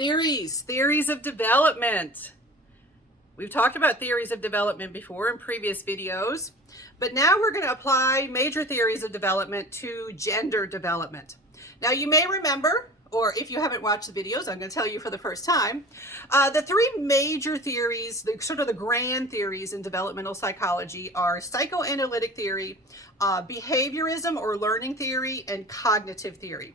Theories of development. We've talked about theories of development before in previous videos, but now we're going to apply major theories of development to gender development. Now you may remember, or if you haven't watched the videos, I'm going to tell you for the first time, the three major theories, sort of the grand theories in developmental psychology are psychoanalytic theory, behaviorism or learning theory, and cognitive theory.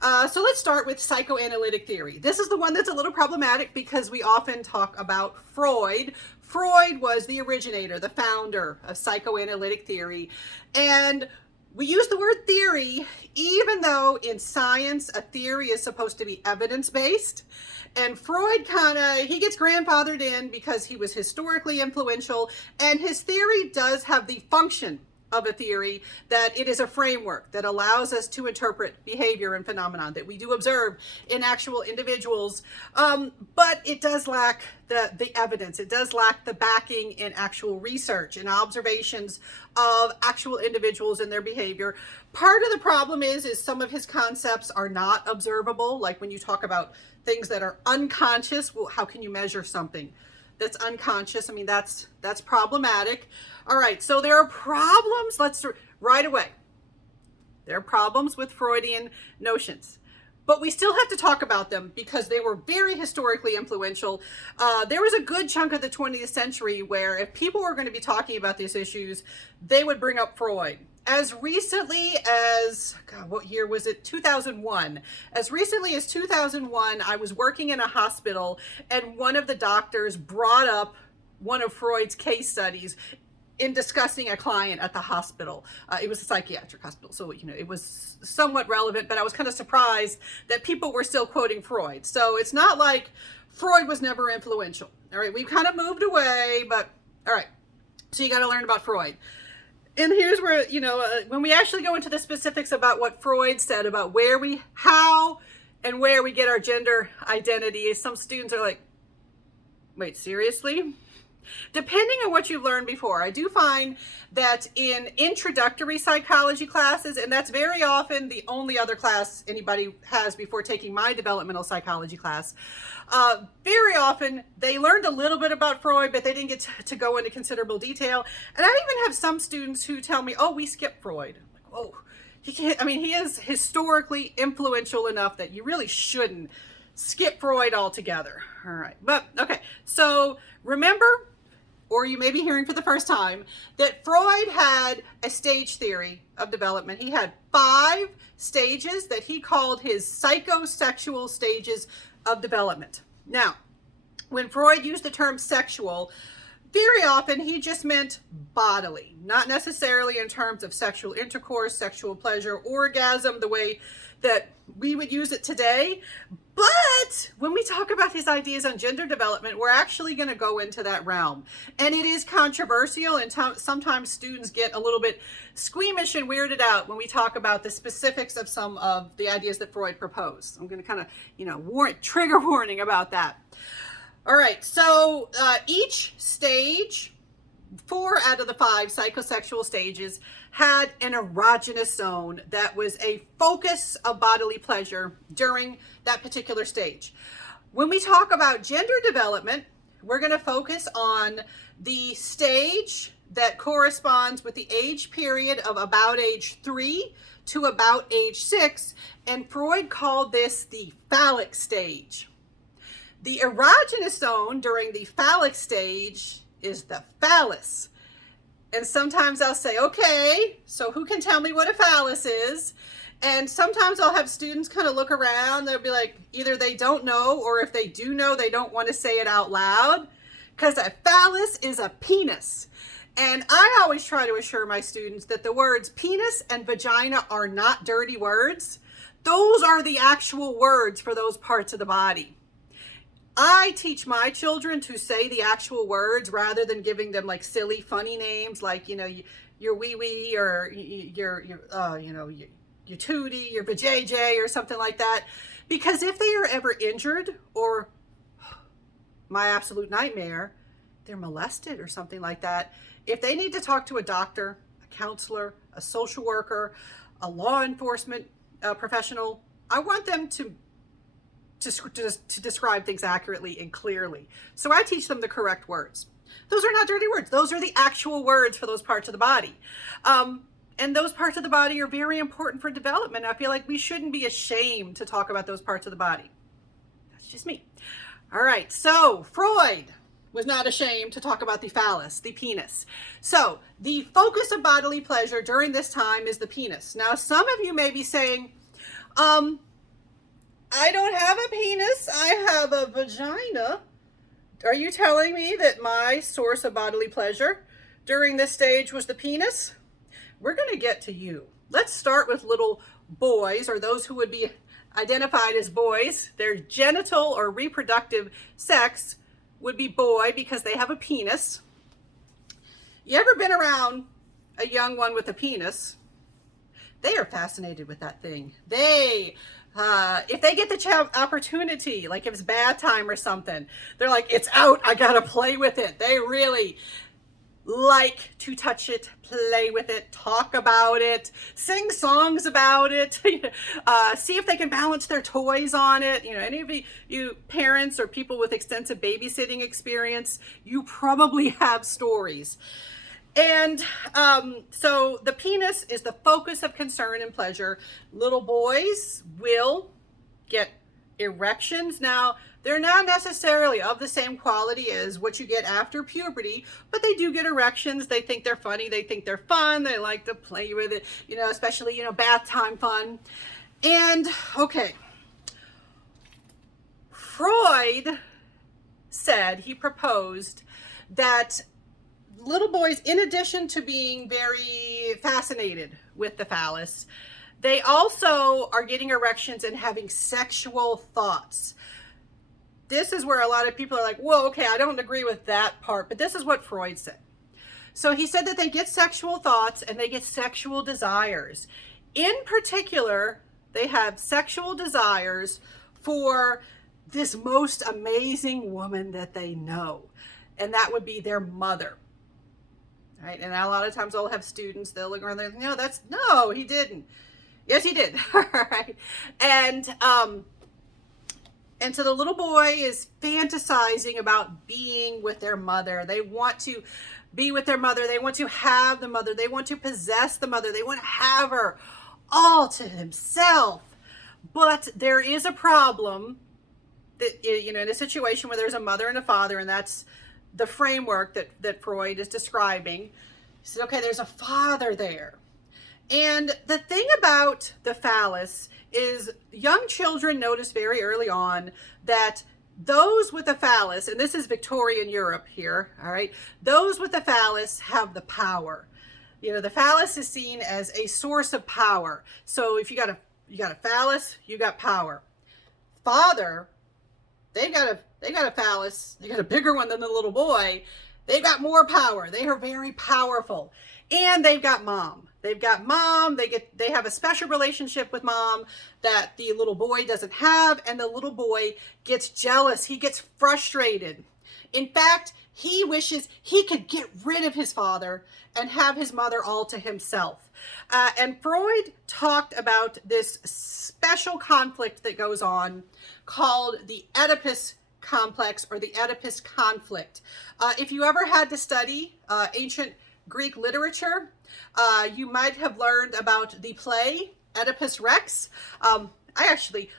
So let's start with psychoanalytic theory. This is the one that's a little problematic because we often talk about Freud. Freud was the originator, the founder of psychoanalytic theory. And we use the word theory, even though in science, a theory is supposed to be evidence-based. And Freud he gets grandfathered in because he was historically influential, and his theory does have the function of a theory that it is a framework that allows us to interpret behavior and phenomenon that we do observe in actual individuals, but it does lack the evidence. It does lack the backing in actual research and observations of actual individuals and their behavior. Part of the problem is some of his concepts are not observable. Like when you talk about things that are unconscious, well, how can you measure something that's unconscious? I mean, that's problematic. All right, so there are problems. Right away. There are problems with Freudian notions, but we still have to talk about them because they were very historically influential. There was a good chunk of the 20th century where if people were going to be talking about these issues, they would bring up Freud. As recently as, God, what year was it? 2001. As recently as 2001, I was working in a hospital and one of the doctors brought up one of Freud's case studies in discussing a client at the hospital. It was a psychiatric hospital, so it was somewhat relevant, but I was kind of surprised that people were still quoting Freud. So it's not like Freud was never influential. All right, we've kind of moved away, but all right. So you got to learn about Freud. And here's where, when we actually go into the specifics about what Freud said about how and where we get our gender identity, some students are like, wait, seriously? Depending on what you've learned before, I do find that in introductory psychology classes, and that's very often the only other class anybody has before taking my developmental psychology class, very often they learned a little bit about Freud, but they didn't get to go into considerable detail. And I even have some students who tell me, oh, we skipped Freud. I'm like, oh, he is historically influential enough that you really shouldn't skip Freud altogether. All right, but okay, so remember, or you may be hearing for the first time, that Freud had a stage theory of development. He had 5 stages that he called his psychosexual stages of development. Now, when Freud used the term sexual, very often he just meant bodily, not necessarily in terms of sexual intercourse, sexual pleasure, orgasm, the way that we would use it today. But when we talk about his ideas on gender development, we're actually going to go into that realm. And it is controversial, and sometimes students get a little bit squeamish and weirded out when we talk about the specifics of some of the ideas that Freud proposed. I'm going to kind of, trigger warning about that. All right, so each stage, 4 out of the 5 psychosexual stages, had an erogenous zone that was a focus of bodily pleasure during that particular stage. When we talk about gender development, we're going to focus on the stage that corresponds with the age period of about age 3 to about age 6, and Freud called this the phallic stage. The erogenous zone during the phallic stage is the phallus. And sometimes I'll say, okay, so who can tell me what a phallus is? And sometimes I'll have students kind of look around. They'll be like, either they don't know, or if they do know, they don't want to say it out loud, because a phallus is a penis. And I always try to assure my students that the words penis and vagina are not dirty words. Those are the actual words for those parts of the body. I teach my children to say the actual words rather than giving them like silly, funny names like, your wee-wee or your tootie, your vajayjay or something like that. Because if they are ever injured, or my absolute nightmare, they're molested or something like that, if they need to talk to a doctor, a counselor, a social worker, a law enforcement professional, I want them to to describe things accurately and clearly. So I teach them the correct words. Those are not dirty words. Those are the actual words for those parts of the body. And those parts of the body are very important for development. I feel like we shouldn't be ashamed to talk about those parts of the body. That's just me. All right, so Freud was not ashamed to talk about the phallus, the penis. So the focus of bodily pleasure during this time is the penis. Now, some of you may be saying, I don't have a penis, I have a vagina. Are you telling me that my source of bodily pleasure during this stage was the penis? We're going to get to you. Let's start with little boys, or those who would be identified as boys. Their genital or reproductive sex would be boy because they have a penis. You ever been around a young one with a penis? They are fascinated with that thing. If they get the opportunity, like if it's bath time or something, they're like, it's out, I gotta play with it. They really like to touch it, play with it, talk about it, sing songs about it, see if they can balance their toys on it. You know, any of you parents or people with extensive babysitting experience, you probably have stories. And so the penis is the focus of concern and pleasure. Little boys will get erections. Now, they're not necessarily of the same quality as what you get after puberty, but they do get erections. They think they're funny. They think they're fun. They like to play with it, you know, especially, you know, bath time fun. And, okay, Freud said, he proposed that little boys, in addition to being very fascinated with the phallus, they also are getting erections and having sexual thoughts. This is where a lot of people are like, whoa, okay, I don't agree with that part, but this is what Freud said. So he said that they get sexual thoughts and they get sexual desires. In particular, they have sexual desires for this most amazing woman that they know, and that would be their mother. Right? And a lot of times they'll have students, they'll look around and no, he didn't. Yes, he did. All right. And so the little boy is fantasizing about being with their mother. They want to be with their mother. They want to have the mother. They want to possess the mother. They want to have her all to himself. But there is a problem that, you know, in a situation where there's a mother and a father, and that's the framework that Freud is describing. He said, okay, there's a father there. And the thing about the phallus is young children notice very early on that those with the phallus, and this is Victorian Europe here, all right, those with the phallus have the power. You know, the phallus is seen as a source of power. So if you got a phallus, you got power. Father, they've got a phallus, they got a bigger one than the little boy. They've got more power. They are very powerful. And they've got mom. They've got mom. They have a special relationship with mom that the little boy doesn't have, and the little boy gets jealous. He gets frustrated. In fact, he wishes he could get rid of his father and have his mother all to himself. And Freud talked about this special conflict that goes on called the Oedipus Complex, or the Oedipus conflict. If you ever had to study ancient Greek literature, you might have learned about the play Oedipus Rex.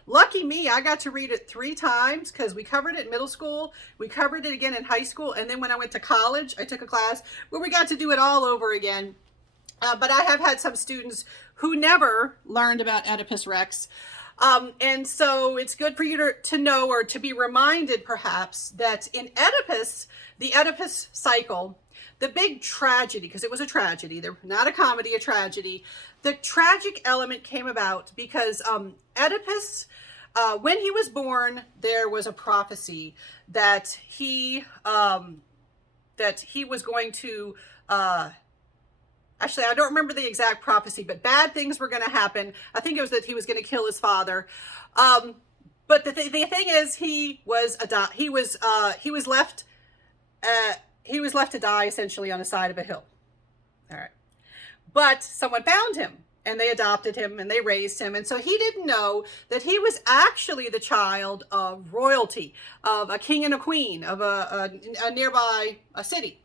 Lucky me, I got to read it 3 times because we covered it in middle school, we covered it again in high school, and then when I went to college, I took a class where we got to do it all over again. But I have had some students who never learned about Oedipus Rex. And so it's good for you to know, or to be reminded perhaps, that in Oedipus, the Oedipus cycle, the big tragedy, because it was a tragedy, they're not a comedy, a tragedy. The tragic element came about because Oedipus, when he was born, there was a prophecy that he was going to, actually, I don't remember the exact prophecy, but bad things were going to happen. I think it was that he was going to kill his father. But the thing is, he was left to die essentially on the side of a hill. All right. But someone found him and they adopted him and they raised him. And so he didn't know that he was actually the child of royalty, of a king and a queen, of a nearby city.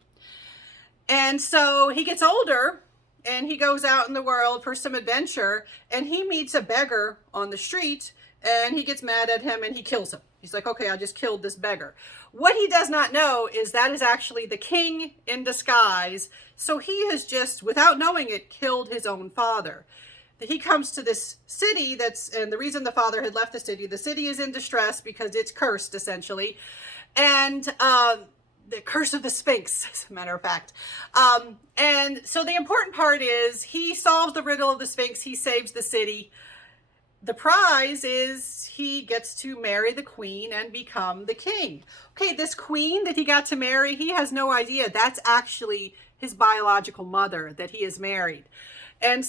And so he gets older and he goes out in the world for some adventure, and he meets a beggar on the street, and he gets mad at him and he kills him. He's like, okay, I just killed this beggar. What he does not know is that is actually the king in disguise. So he has just, without knowing it, killed his own father. He comes to this city and the reason the father had left the city is in distress because it's cursed, essentially. And the curse of the Sphinx, as a matter of fact. And so the important part is he solves the riddle of the Sphinx. He saves the city. The prize is he gets to marry the queen and become the king. Okay, this queen that he got to marry, he has no idea. That's actually his biological mother that he has married. And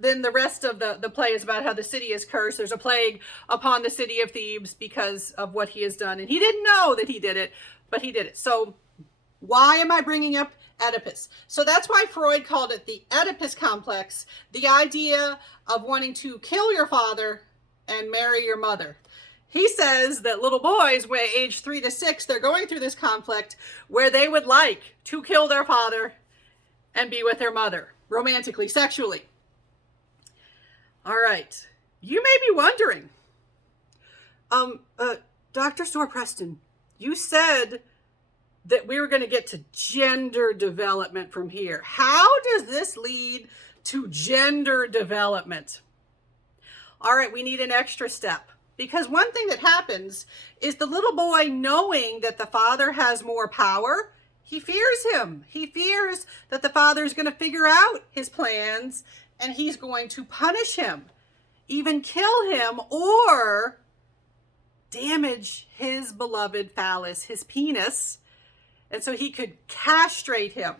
then the rest of the play is about how the city is cursed. There's a plague upon the city of Thebes because of what he has done. And he didn't know that he did it, but he did it. So why am I bringing up Oedipus? So that's why Freud called it the Oedipus Complex, the idea of wanting to kill your father and marry your mother. He says that little boys, age 3 to 6, they're going through this conflict where they would like to kill their father and be with their mother, romantically, sexually. All right. You may be wondering, Dr. Sohr-Preston, you said that we were going to get to gender development from here. How does this lead to gender development? All right, we need an extra step. Because one thing that happens is the little boy, knowing that the father has more power, he fears him. He fears that the father is going to figure out his plans and he's going to punish him, even kill him, or damage his beloved phallus, his penis, and so he could castrate him.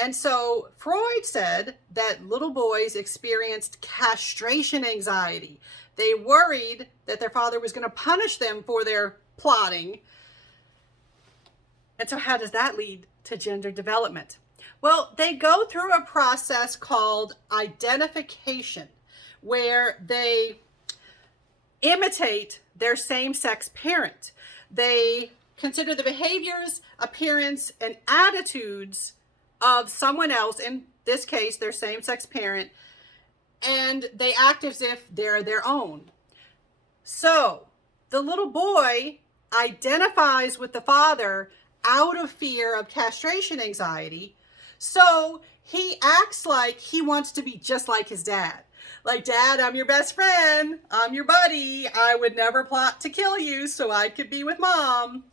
And so Freud said that little boys experienced castration anxiety. They worried that their father was going to punish them for their plotting. And so how does that lead to gender development? Well, they go through a process called identification, where they imitate their same-sex parent. They consider the behaviors, appearance, and attitudes of someone else, in this case, their same-sex parent, and they act as if they're their own. So the little boy identifies with the father out of fear of castration anxiety. So he acts like he wants to be just like his dad. Like, Dad, I'm your best friend. I'm your buddy. I would never plot to kill you so I could be with Mom.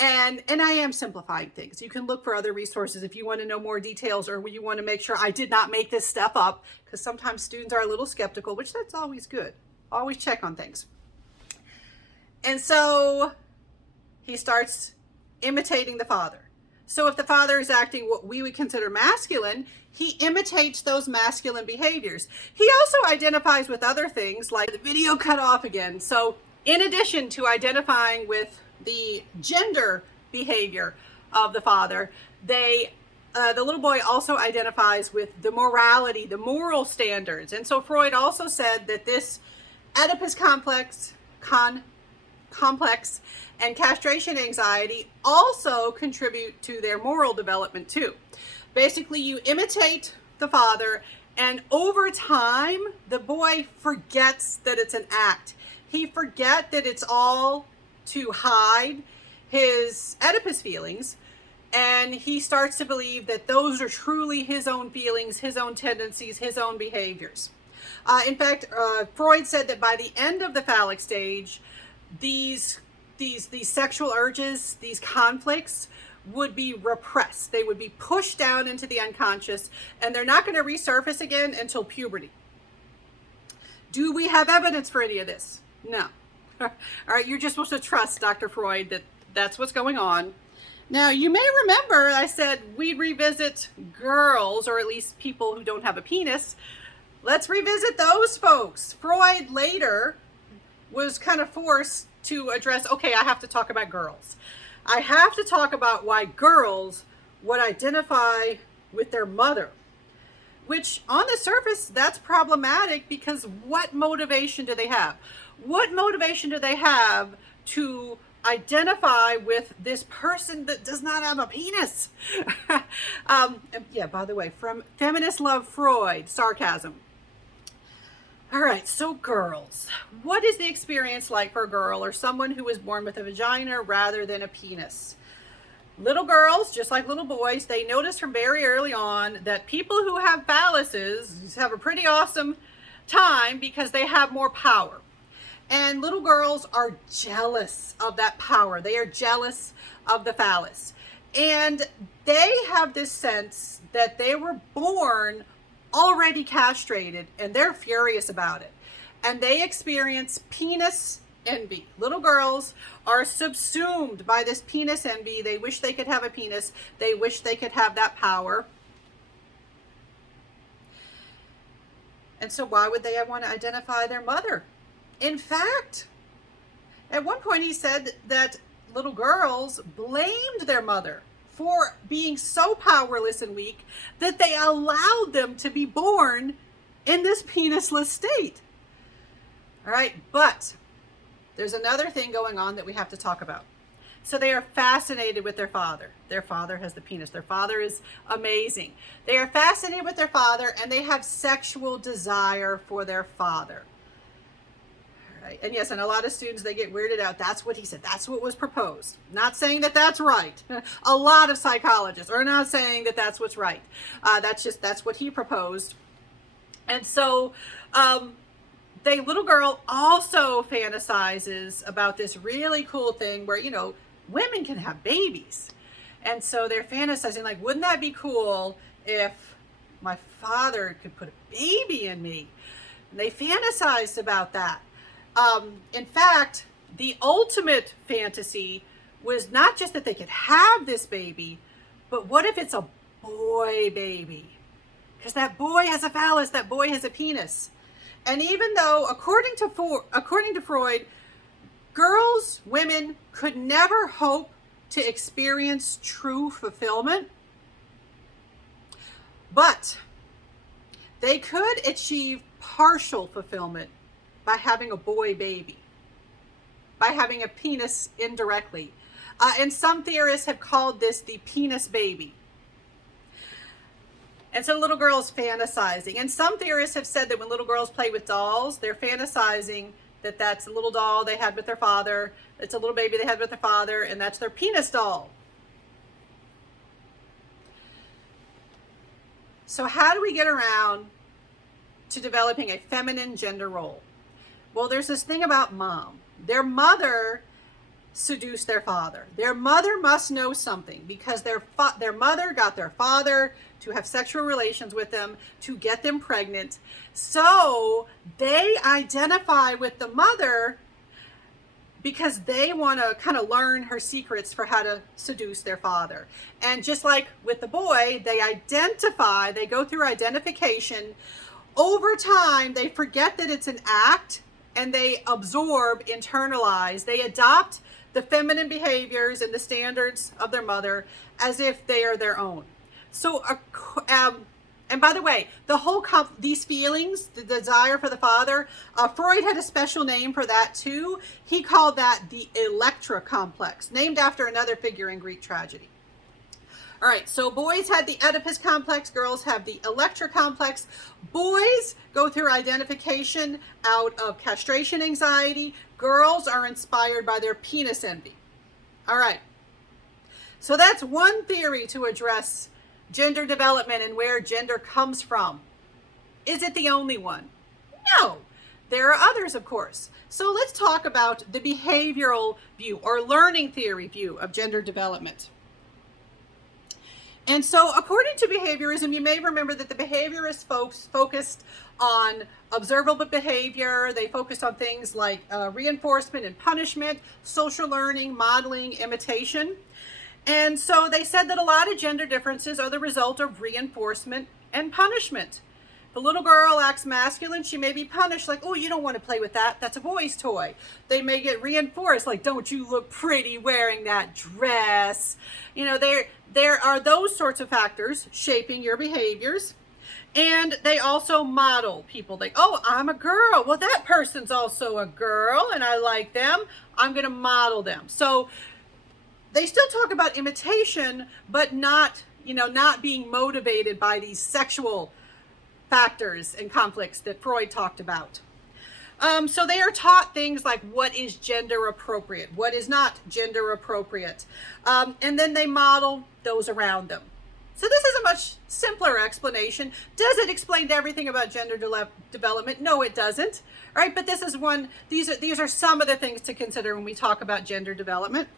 And I am simplifying things. You can look for other resources if you want to know more details, or you want to make sure I did not make this stuff up, because sometimes students are a little skeptical, which that's always good. Always check on things. And so he starts imitating the father. So if the father is acting what we would consider masculine, he imitates those masculine behaviors. He also identifies with other things, like the video cut off again. So in addition to identifying with the gender behavior of the father, the little boy also identifies with the morality, the moral standards. And so Freud also said that this Oedipus complex and castration anxiety also contribute to their moral development too. Basically, you imitate the father, and over time, the boy forgets that it's an act. He forgets that it's all to hide his Oedipus feelings, and he starts to believe that those are truly his own feelings, his own tendencies, his own behaviors. In fact, Freud said that by the end of the phallic stage, these sexual urges, these conflicts, would be repressed. They would be pushed down into the unconscious, and they're not going to resurface again until puberty. Do we have evidence for any of this? No. All right, you're just supposed to trust Dr. Freud that that's what's going on. Now, you may remember I said we'd revisit girls, or at least people who don't have a penis. Let's revisit those folks. Freud later was kind of forced to address, okay, I have to talk about girls. I have to talk about why girls would identify with their mother. which on the surface, that's problematic because what motivation do they have? What motivation do they have to identify with this person that does not have a penis? Yeah, by the way, from Feminist Love Freud, sarcasm. All right, so girls, what is the experience like for a girl or someone who was born with a vagina rather than a penis? Little girls, just like little boys, they notice from very early on that people who have phalluses have a pretty awesome time because they have more power. And little girls are jealous of that power. They are jealous of the phallus. And they have this sense that they were born already castrated, and they're furious about it. And they experience penis envy. Little girls are subsumed by this penis envy. They wish they could have a penis. They wish they could have that power. And so why would they want to identify their mother? In fact, at one point he said that little girls blamed their mother for being so powerless and weak that they allowed them to be born in this penisless state. All right, but there's another thing going on that we have to talk about. So they are fascinated with their father. Their father has the penis. Their father is amazing. They are fascinated with their father, and they have sexual desire for their father. Right. And yes, and a lot of students, they get weirded out. That's what he said. That's what was proposed. Not saying that that's right. A lot of psychologists are not saying that that's what's right. That's what he proposed. And so the little girl also fantasizes about this really cool thing where, you know, women can have babies. And so they're fantasizing, like, wouldn't that be cool if my father could put a baby in me? And they fantasized about that. In fact, the ultimate fantasy was not just that they could have this baby, but what if it's a boy baby? Because that boy has a phallus, that boy has a penis. And even though, according to Freud, girls, women could never hope to experience true fulfillment, but they could achieve partial fulfillment by having a boy baby, by having a penis indirectly. And some theorists have called this the penis baby. And so little girls fantasizing. And some theorists have said that when little girls play with dolls, they're fantasizing that that's a little doll they had with their father. It's a little baby they had with their father, and that's their penis doll. So how do we get around to developing a feminine gender role? Well, there's this thing about mom. Their mother seduced their father. Their mother must know something because their mother got their father to have sexual relations with them, to get them pregnant. So they identify with the mother because they want to kind of learn her secrets for how to seduce their father. And just like with the boy, they go through identification. Over time, they forget that it's an act, and they absorb, internalize, they adopt the feminine behaviors and the standards of their mother as if they are their own. So, and by the way, these feelings, the desire for the father, Freud had a special name for that too. He called that the Electra complex, named after another figure in Greek tragedy. All right, so boys had the Oedipus complex, girls have the Electra complex. Boys go through identification out of castration anxiety. Girls are inspired by their penis envy. All right, so that's one theory to address gender development and where gender comes from. Is it the only one? No, there are others, of course. So let's talk about the behavioral view or learning theory view of gender development. And so according to behaviorism, you may remember that the behaviorist folks focused on observable behavior. They focused on things like reinforcement and punishment, social learning, modeling, imitation. And so they said that a lot of gender differences are the result of reinforcement and punishment. If a little girl acts masculine, she may be punished like, oh, you don't want to play with that. That's a boy's toy. They may get reinforced like, don't you look pretty wearing that dress? You know, there are those sorts of factors shaping your behaviors. And they also model people. Like, oh, I'm a girl. Well, that person's also a girl and I like them. I'm going to model them. So they still talk about imitation, but not, not being motivated by these sexual factors and conflicts that Freud talked about. So they are taught things like what is gender appropriate, what is not gender appropriate. And then they model those around them. So this is a much simpler explanation. Does it explain everything about gender development? No, it doesn't. All right, but this is one. These are some of the things to consider when we talk about gender development.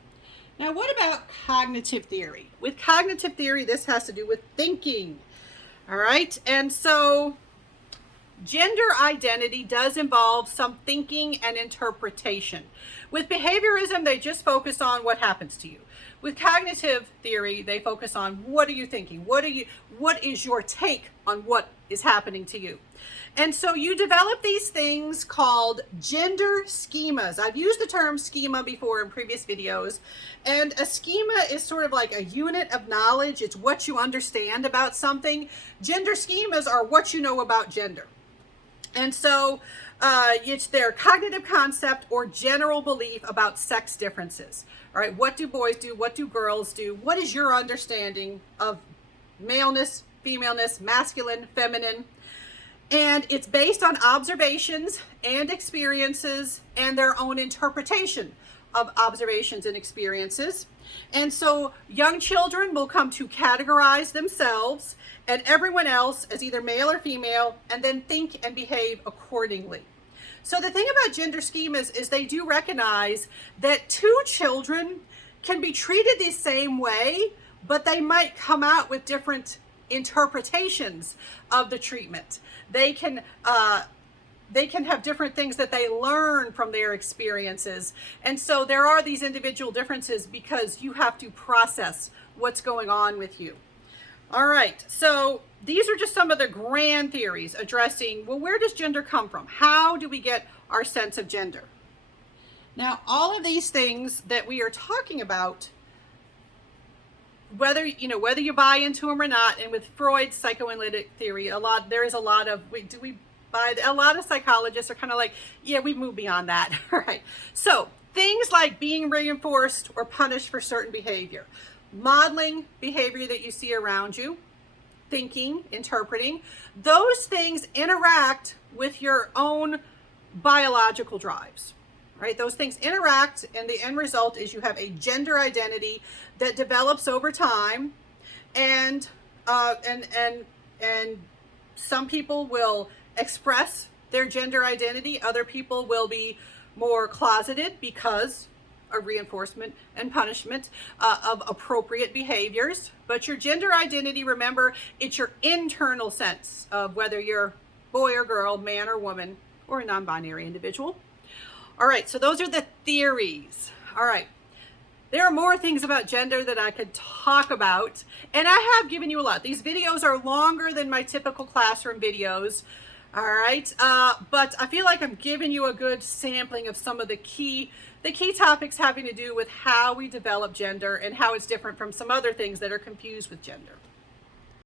Now, what about cognitive theory? With cognitive theory, this has to do with thinking. All right, and so gender identity does involve some thinking and interpretation. With behaviorism, they just focus on what happens to you. With cognitive theory, they focus on what are you thinking? What is your take on what is happening to you? And so you develop these things called gender schemas. I've used the term schema before in previous videos. And a schema is sort of like a unit of knowledge. It's what you understand about something. Gender schemas are what you know about gender. And so it's their cognitive concept or general belief about sex differences. All right, what do boys do? What do girls do? What is your understanding of maleness, femaleness, masculine, feminine? And it's based on observations and experiences and their own interpretation of observations and experiences. And so young children will come to categorize themselves and everyone else as either male or female, and then think and behave accordingly. So the thing about gender schemas is they do recognize that two children can be treated the same way, but they might come out with different interpretations of the treatment. They can have different things that they learn from their experiences. And so there are these individual differences because you have to process what's going on with you. All right, so these are just some of the grand theories addressing, well, where does gender come from? How do we get our sense of gender? Now, all of these things that we are talking about, whether you buy into them or not, and with Freud's psychoanalytic theory, a lot of psychologists are kind of like, yeah, we've moved beyond that. All right. So things like being reinforced or punished for certain behavior, modeling behavior that you see around you, thinking, interpreting, those things interact with your own biological drives. Right? Those things interact, and the end result is you have a gender identity that develops over time, and some people will express their gender identity. Other people will be more closeted because of reinforcement and punishment of appropriate behaviors. But your gender identity, remember, it's your internal sense of whether you're boy or girl, man or woman, or a non-binary individual. All right, so those are the theories. All right, there are more things about gender that I could talk about, and I have given you a lot. These videos are longer than my typical classroom videos. All right, but I feel like I'm giving you a good sampling of some of the key topics having to do with how we develop gender and how it's different from some other things that are confused with gender.